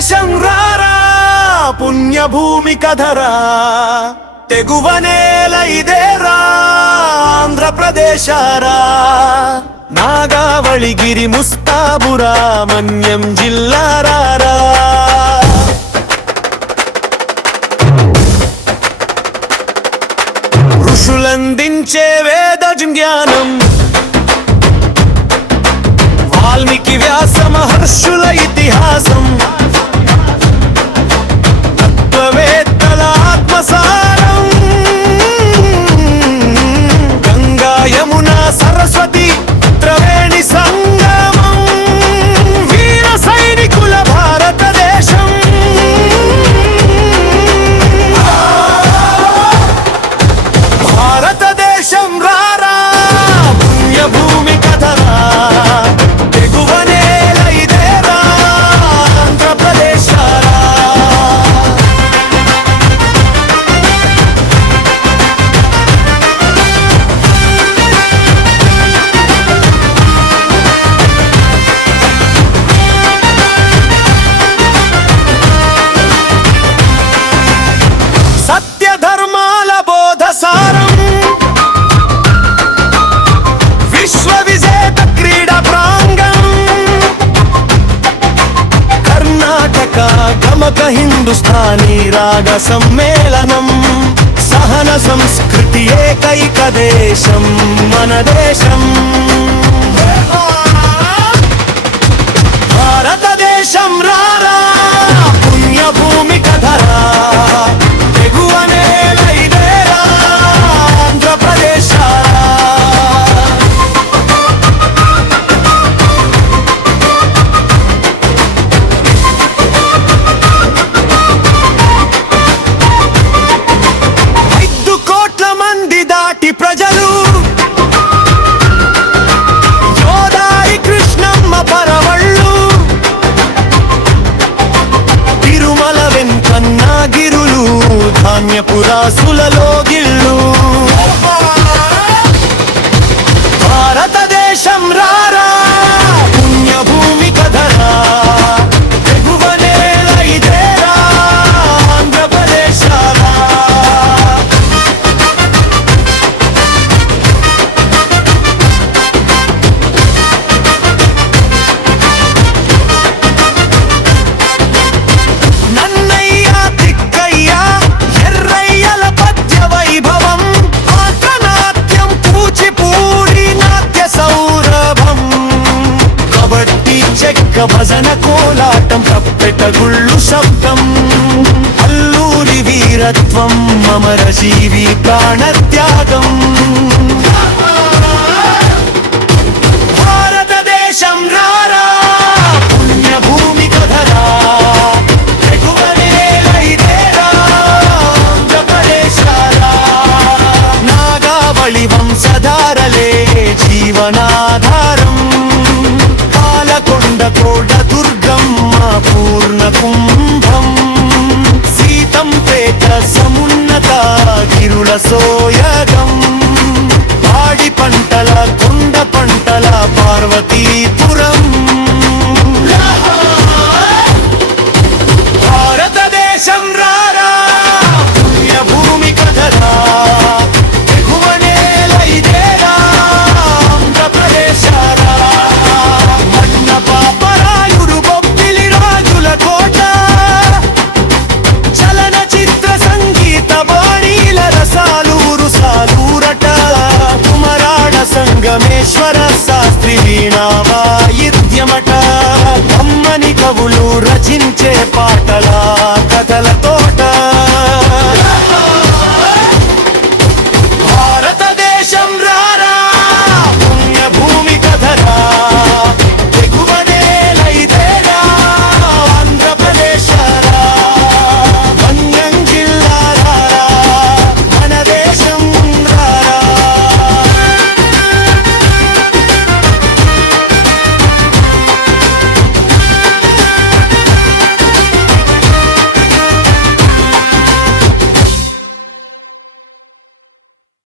దేశం రారా పుణ్యభూమి కధరా తెగువ నేల ఇదేరా ఆంధ్రప్రదేశారా నాగావళిగిరి ముస్తాబురా మన్యం జిల్లారారా ఋషులందించే వేద జ్ఞానం వాల్మీకి వ్యాస మహర్షుల ఇతిహాసం తత్వవేత్తల ఆత్మసారం గంగా యమున సరస్వతి త్రివేణి సంగమం వీర సైనికుల భారతదేశం భారతదేశం రారా పుణ్యభూమి కథరా తెగువ నేల ఇదేరా ఆంధ్రప్రదేశారా సత్య ధర్మాల బోధ సారం విశ్వ విజేత క్రీడా ప్రాంగం కర్ణాటక గమక హిందుస్థానీ రాగ సమ్మేళనం సహన సంస్కృతి ఏకైక దేశం మన దేశం భారతదేశం రారా పుణ్యభూమి కధరా తెగువ నేల ఇదేరా ఆంధ్రప్రదేశారా దాటి ప్రజలు గోదావరి కృష్ణమ్మ పరవళ్ళు తిరుమల వెంకన్న గిరులు ధాన్యపురాసులలో గిళ్ళు భారతదేశం రారా పుణ్యభూమి కధరా తెగువ నేల ఇదేరా ఆంధ్రప్రదేశారా భజన కోలాటం తప్పెటగుళ్ళు శబ్దం అల్లూరి వీరత్వం అమర జీవి ప్రాణత్యాగం